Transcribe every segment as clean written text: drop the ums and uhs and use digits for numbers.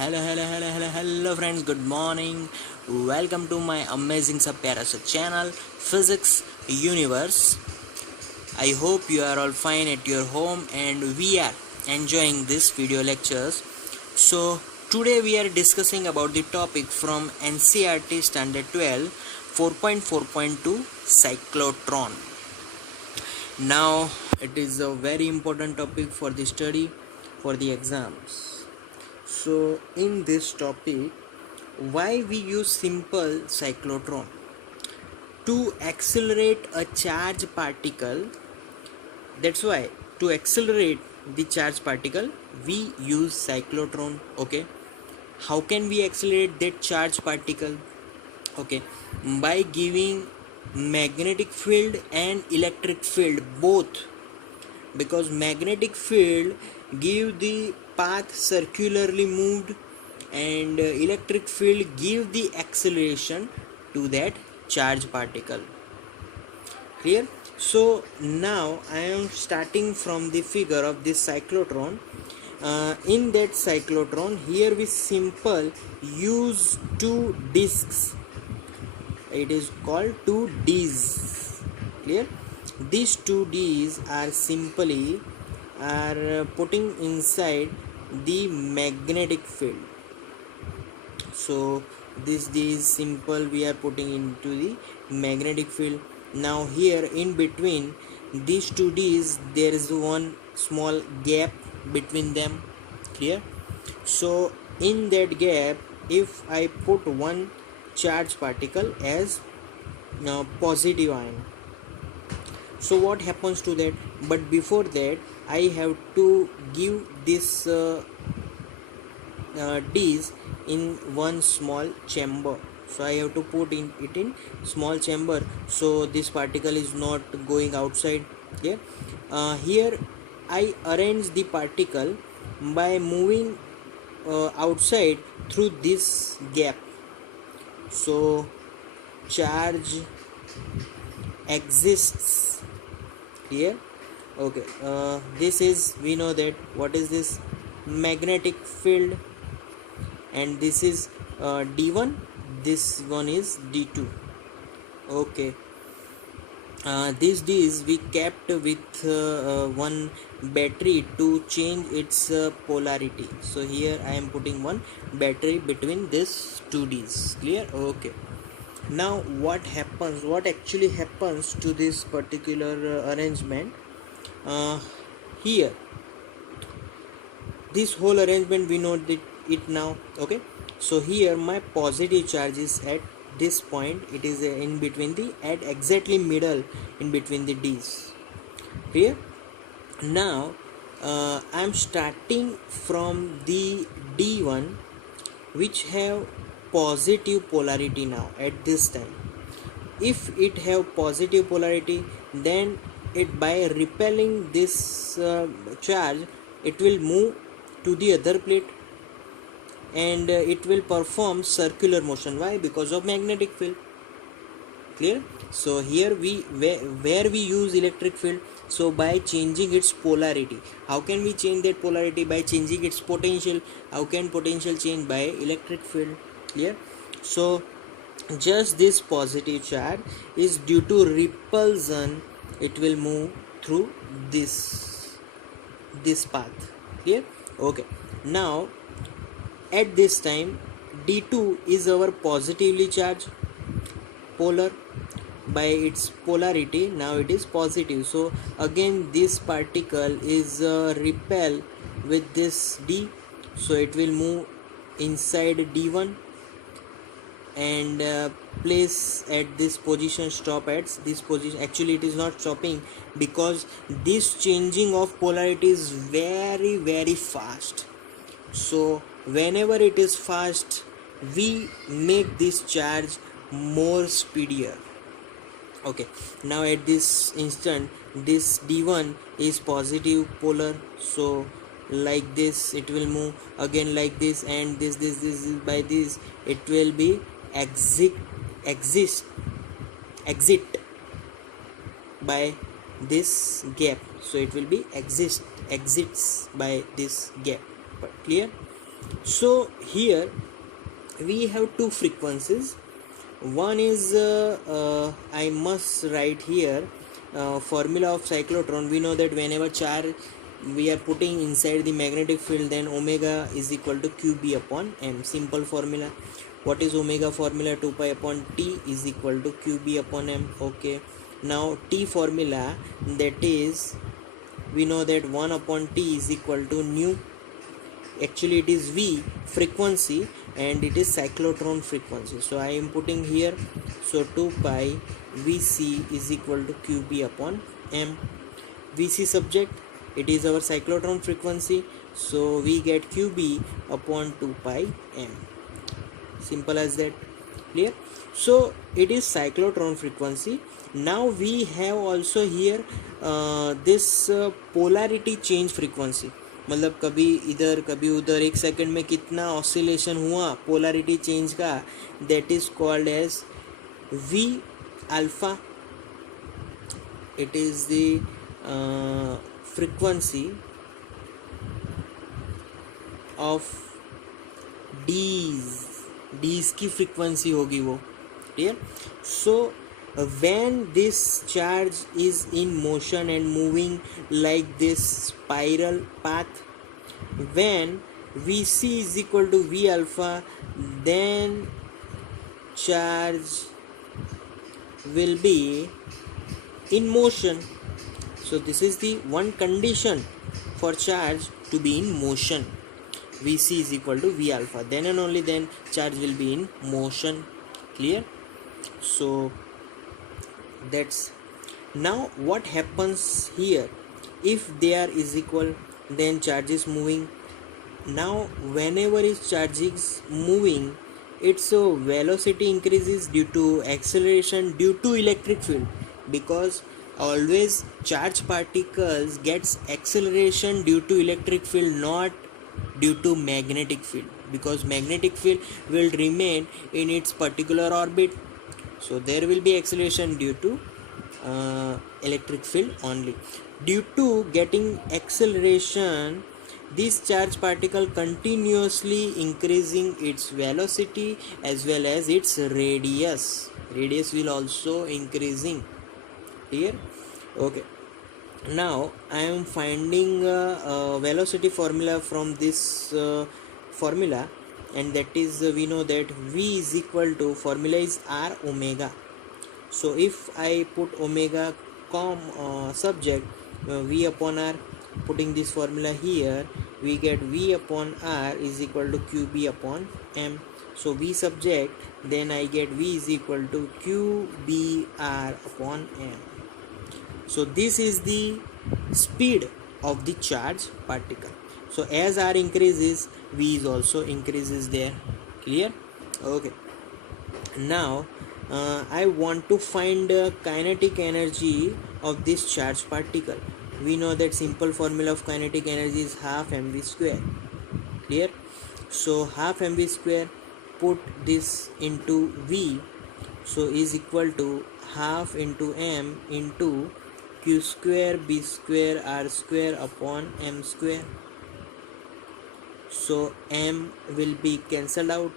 Hello friends, good morning. Welcome to my amazing सा प्यारा सा channel Physics Universe. I hope you are all fine at your home and we are enjoying this video lectures. So today we are discussing about the topic from NCERT Standard 12 4.4.2 cyclotron. Now it is a very important topic for the study for the exams. So in this topic, why we use simple cyclotron to accelerate a charged particle. That's why to accelerate the charged particle we use cyclotron. Okay, how can we accelerate that charged particle? Okay, by giving magnetic field and electric field both, because magnetic field give the path circularly moved and electric field give the acceleration to that charged particle. Clear? So now I am starting from the figure of this cyclotron. In that cyclotron, here we simple use two discs. It is called two Ds. Clear? These two Ds are simply putting inside the magnetic field. So this D is simple, we are putting into the magnetic field. Now here in between these two Ds there is one small gap between them. Clear? So in that gap, if I put one charged particle as positive ion, so what happens to that? But before that I have to give this D's in one small chamber. So I have to put it in small chamber, so this particle is not going outside. Yeah. Here I arrange the particle by moving outside through this gap. So charge exists here. Okay, this is, we know that what is this magnetic field, and this is D1, this one is D2. Okay, these D's we kept with one battery to change its polarity. So here I am putting one battery between these two D's. Clear? Okay. Now what actually happens to this particular arrangement? Here this whole arrangement we know it now. Okay, so here my positive charge is at this point, it is in between the at exactly middle in between the D's. Clear? Now I am starting from the D1 which have positive polarity now at this time. If it have positive polarity, then it by repelling this charge, it will move to the other plate and it will perform circular motion. Why? Because of magnetic field. Clear? So here where we use electric field, so by changing its polarity. How can we change that polarity? By changing its potential. How can potential change? By electric field. Clear? So just this positive charge is due to repulsion, it will move through this path. Clear? Okay, now at this time D2 is our positively charged polar. By its polarity now it is positive, so again this particle is repel with this D, so it will move inside D1 and place at this position, stop at this position. Actually it is not stopping, because this changing of polarity is very very fast. So whenever it is fast, we make this charge more speedier. Okay, now at this instant this D1 is positive polar, so like this it will move again like this, and this by this it will be exit by this gap, so it will be exits by this gap. Clear? So here we have two frequencies. One is I must write here formula of cyclotron. We know that whenever charge we are putting inside the magnetic field, then omega is equal to qb upon m. Simple formula. What is omega formula? 2 pi upon t is equal to qb upon m. Okay, now t formula, that is, we know that 1 upon t is equal to nu. Actually it is v, frequency, and it is cyclotron frequency, so I am putting here. So 2 pi vc is equal to qb upon m. Vc subject, it is our cyclotron frequency, so we get qb upon 2 pi m. Simple as that. Clear? So it is cyclotron frequency. Now we have also here this polarity change frequency. मतलब कभी इधर कभी उधर, एक second में कितना oscillation हुआ polarity change का, that is called as we alpha. It is the frequency of these की फ्रीक्वेंसी होगी वो. Clear? So when this charge is in motion and moving like this spiral path, when Vc is equal to V alpha, then charge will be in motion. So this is the one condition for charge to be in motion. Vc is equal to V alpha, then and only then charge will be in motion. Clear? So that's now what happens here. If they are is equal, then charge is moving. Now whenever is charge is moving, its velocity increases due to acceleration due to electric field, because always charge particles gets acceleration due to electric field, not due to magnetic field, because magnetic field will remain in its particular orbit. So there will be acceleration due to electric field only. Due to getting acceleration, this charge particle continuously increasing its velocity as well as its radius. Radius will also increasing. Here, okay. Now I am finding a velocity formula from this formula, and that is we know that V is equal to, formula is R omega. So if I put omega subject V upon R, putting this formula here, we get V upon R is equal to QB upon M. So V subject, then I get V is equal to QBR upon M. So this is the speed of the charge particle. So as R increases, V is also increases there. Clear? Okay. Now I want to find kinetic energy of this charge particle. We know that simple formula of kinetic energy is half mv square. Clear? So half mv square, put this into V, so is equal to half into m into q square b square r square upon m square. So m will be cancelled out,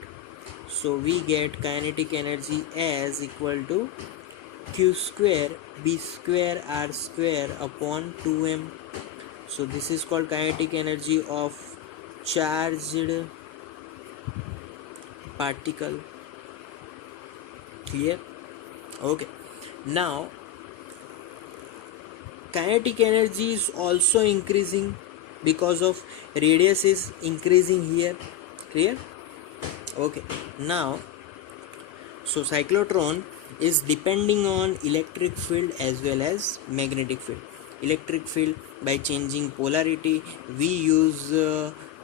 so we get kinetic energy as equal to q square b square r square upon 2m. So this is called kinetic energy of charged particle. Clear? Okay. Now kinetic energy is also increasing because of radius is increasing here. Clear? Okay. Now so cyclotron is depending on electric field as well as magnetic field. Electric field, by changing polarity, we use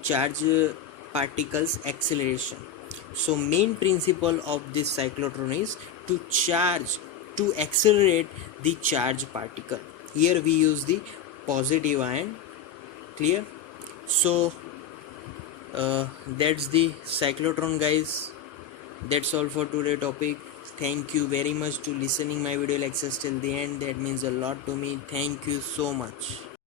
charge particles acceleration. So main principle of this cyclotron is to accelerate the charge particle. Here we use the positive ion. Clear? So that's the cyclotron, guys. That's all for today topic. Thank you very much to listening my video lectures till the end. That means a lot to me. Thank you so much.